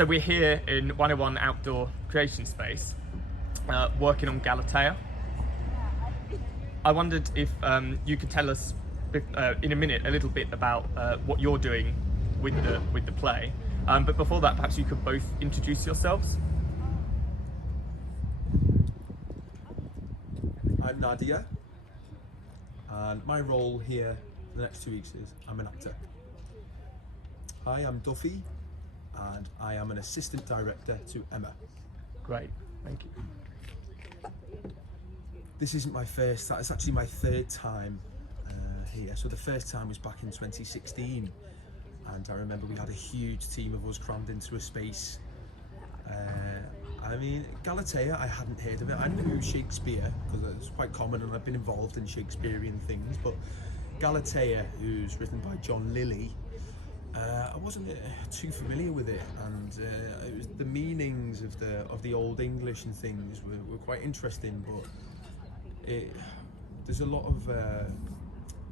So we're here in 101 Outdoor Creation Space, working on Galatea. I wondered if you could tell us in a minute a little bit about what you're doing with the play. But before that, perhaps you could both introduce yourselves. I'm Nadia, and my role here for the next 2 weeks is I'm an actor. Hi, I'm Duffy, and I am an assistant director to Emma. Great, thank you. This isn't my first, it's actually my third time here. So the first time was back in 2016, and I remember we had a huge team of us crammed into a space. I mean, Galatea, I hadn't heard of it. I knew Shakespeare because it's quite common and I've been involved in Shakespearean things, but Galatea, who's written by John Lilly, I wasn't too familiar with it, and it was the meanings of the Old English and things were quite interesting, but there's a lot of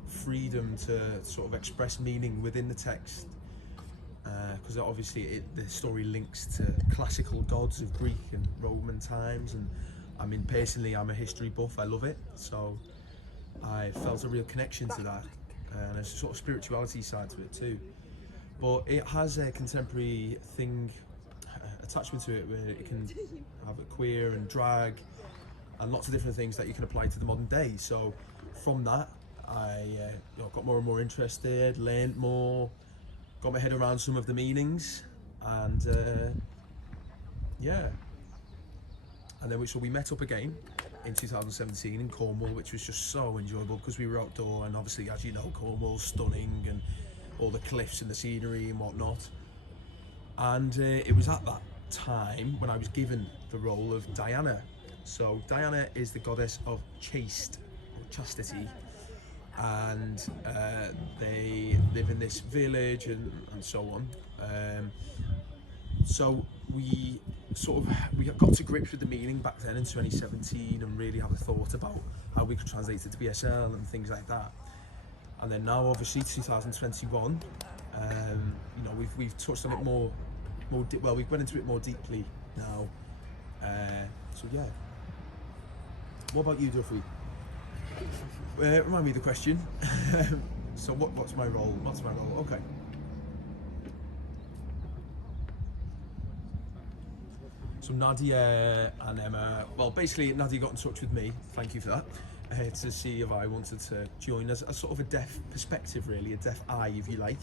freedom to sort of express meaning within the text, because obviously the story links to classical gods of Greek and Roman times, and I mean personally I'm a history buff, I love it, so I felt a real connection to that, and there's a sort of spirituality side to it too. But it has a contemporary thing attachment to it where it can have a queer and drag and lots of different things that you can apply to the modern day. So from that, I got more and more interested, learned more, got my head around some of the meanings, and yeah. And then so we met up again in 2017 in Cornwall, which was just so enjoyable because we were outdoor, and obviously, as you know, Cornwall's stunning and all the cliffs and the scenery and whatnot. And it was at that time when I was given the role of Diana. So Diana is the goddess of chaste, or chastity, and they live in this village and so on. So we got to grips with the meaning back then in 2017 and really have a thought about how we could translate it to BSL and things like that. And then now, obviously, 2021, we've touched on it more. We've went into it more deeply now. So yeah. What about you, Duffy? Remind me of the question. So what's my role? What's my role? Okay. So Nadia and Emma, well, basically Nadia got in touch with me, thank you for that, to see if I wanted to join as a sort of a deaf perspective, really, a deaf eye, if you like.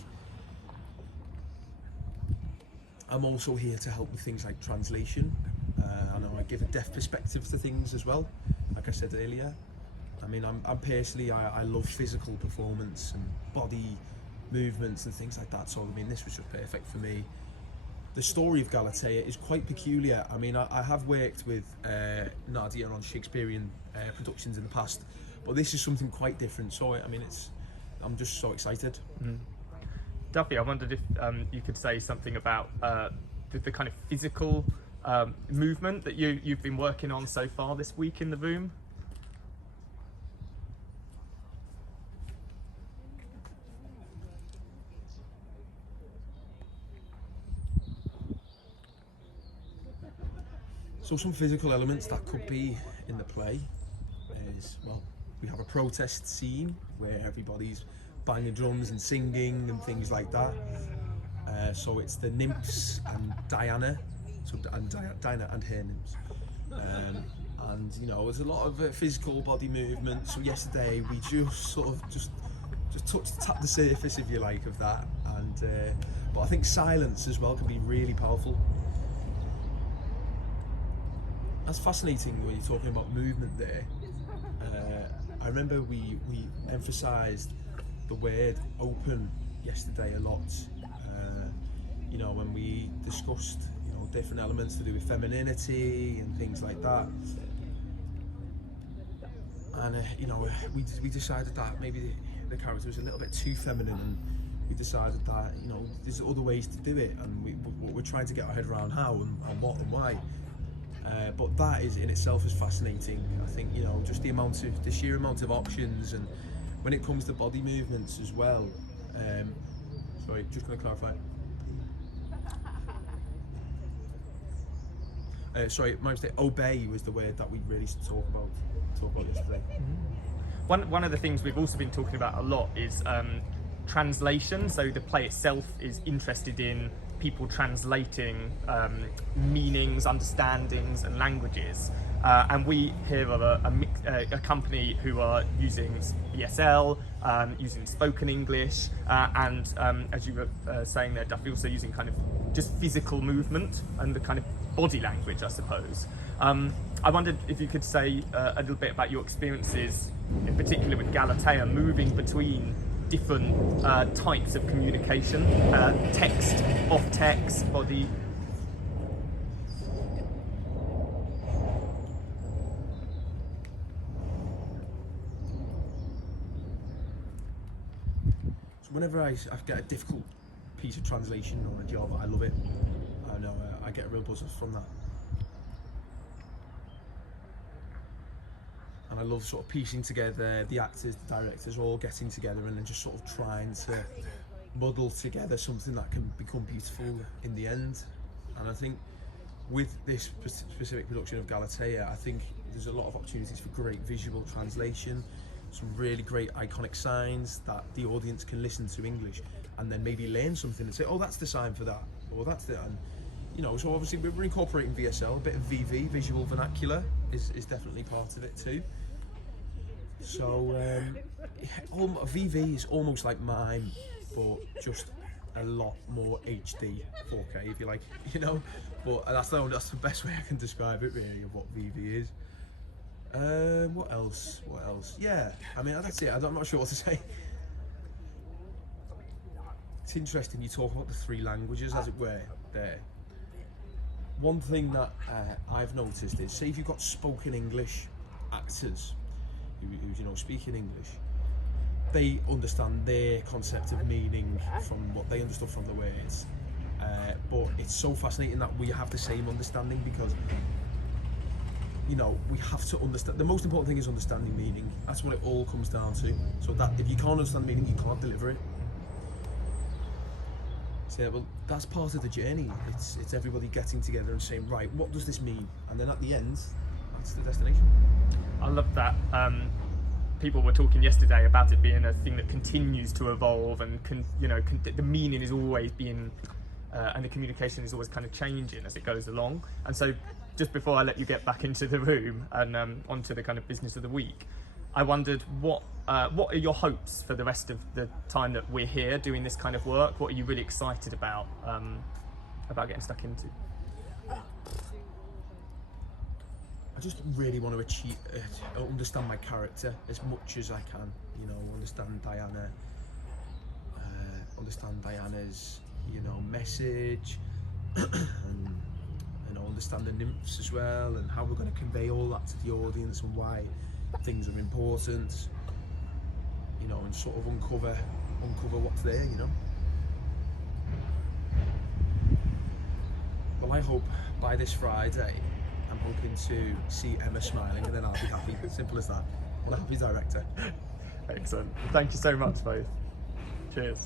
I'm also here to help with things like translation. I know I give a deaf perspective to things as well, like I said earlier. I mean, I'm personally, I love physical performance and body movements and things like that, so I mean, this was just perfect for me. The story of Galatea is quite peculiar. I mean, I have worked with Nadia on Shakespearean productions in the past, but this is something quite different. So, I mean, I'm just so excited. Mm. Duffy, I wondered if you could say something about the kind of physical movement that you've been working on so far this week in the room. So some physical elements that could be in the play is, well, we have a protest scene where everybody's banging drums and singing and things like that. So it's the nymphs and Diana, Diana and her nymphs. And you know, there's a lot of physical body movement. So yesterday we just sort of just tapped the surface, if you like, of that. And but I think silence as well can be really powerful. That's fascinating when you're talking about movement there. I remember we emphasised the word open yesterday a lot. You know, when we discussed, you know, different elements to do with femininity and things like that. And you know, we decided that maybe the character was a little bit too feminine, and we decided that, you know, there's other ways to do it, and we're trying to get our head around how and what and why. But that is in itself is fascinating. I think, you know, just the sheer amount of options, and when it comes to body movements as well. Sorry, just going to clarify. Sorry, my mistake. Obey was the word that we really talk about yesterday. One of the things we've also been talking about a lot is translation. So the play itself is interested in people translating meanings, understandings, and languages. And we here are a company who are using ESL, using spoken English, and as you were saying there, Duffy, also using kind of just physical movement and the kind of body language, I suppose. I wondered if you could say a little bit about your experiences, in particular with Galatea, moving between different types of communication, text, off text, body. So whenever I get a difficult piece of translation or a job, I love it. I know I get a real buzz from that. And I love sort of piecing together the actors, the directors, all getting together and then just sort of trying to muddle together something that can become beautiful in the end. And I think with this specific production of Galatea, I think there's a lot of opportunities for great visual translation, some really great iconic signs that the audience can listen to English and then maybe learn something and say, oh, that's the sign for that, or that's the, and you know, so obviously we're incorporating VSL, a bit of VV, visual vernacular, is definitely part of it too. So VV is almost like mime, but just a lot more HD, 4K if you like, you know. But that's the best way I can describe it really of what VV is. What else? Yeah, I mean that's it. I'm not sure what to say. It's interesting you talk about the three languages, as it were, there. One thing that I've noticed is, say if you've got spoken English actors who speaking English, they understand their concept of meaning from what they understood from the words. But it's so fascinating that we have the same understanding, because you know, we have to understand. The most important thing is understanding meaning. That's what it all comes down to. So that if you can't understand meaning, you can't deliver it. So yeah, well, that's part of the journey. It's everybody getting together and saying, right, what does this mean? And then at the end, that's the destination. I love that. People were talking yesterday about it being a thing that continues to evolve, and the meaning is always being, and the communication is always kind of changing as it goes along. And so, just before I let you get back into the room and onto the kind of business of the week, I wondered what are your hopes for the rest of the time that we're here doing this kind of work? What are you really excited about getting stuck into? I just really want to achieve, understand my character as much as I can. You know, understand Diana, understand Diana's, message, and understand the nymphs as well, and how we're going to convey all that to the audience and why things are important. And sort of uncover what's there. Well, I hope by this Friday, I'm hoping to see Emma smiling, and then I'll be happy. Simple as that. I'm a happy director. Excellent. Thank you so much, both. Cheers.